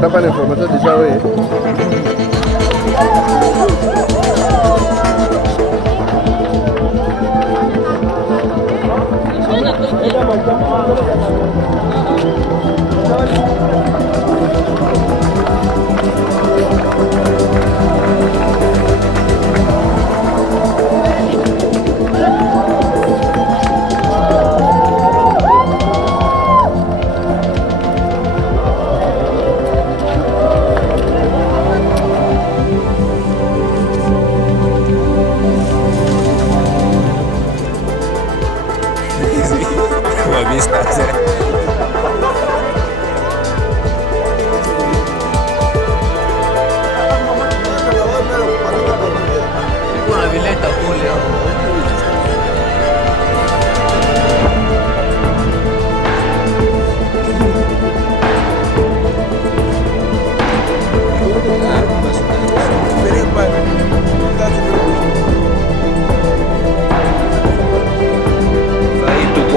T'as pas l'information déjà, oui.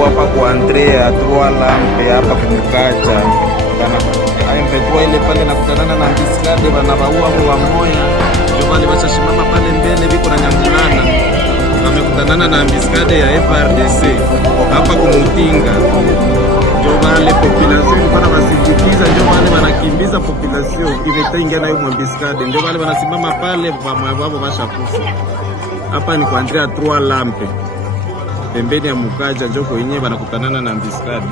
Hapa kwa Andrea Trois Lampe hapa kumkacha aimpetua ile pale nakutanana na Biskade wanabaua wa moya ndio wale washashimama pale mbele viko na nyangulana wamekutanana na Biskade ya FRDC hapa kumutinga ndio wale population para wasikiza ndio wale wanakimbiza population imetaingia nayo mwa Biskade ndio wale wanasimama pale wao washakufa. Hapa ni kwa Andrea Trois Lampe pembeni ya Mukaja njoko wenyewe wanakutanana na Biskade.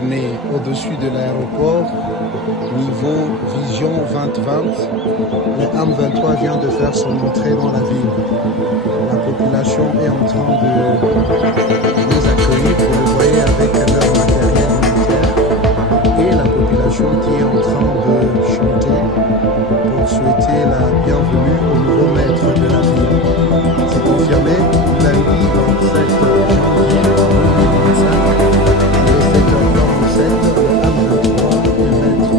né au-dessus de l'aéroport, niveau vision 2020. Le M23 vient de faire son entrée dans la ville. La population est en train de les accueillir, vous le voyez, avec leur matériel militaire. Et la population qui est en train de chanter pour souhaiter la bienvenue au nouveau maître de la ville. C'est confirmé, lundi 27 janvier 2025, il est 7h47, le M23 est maître.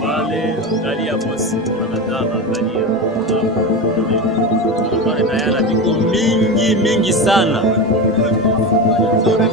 Vale, angalia bosi, wanadama angalia. Barabara na yana viko mingi sana. Unaona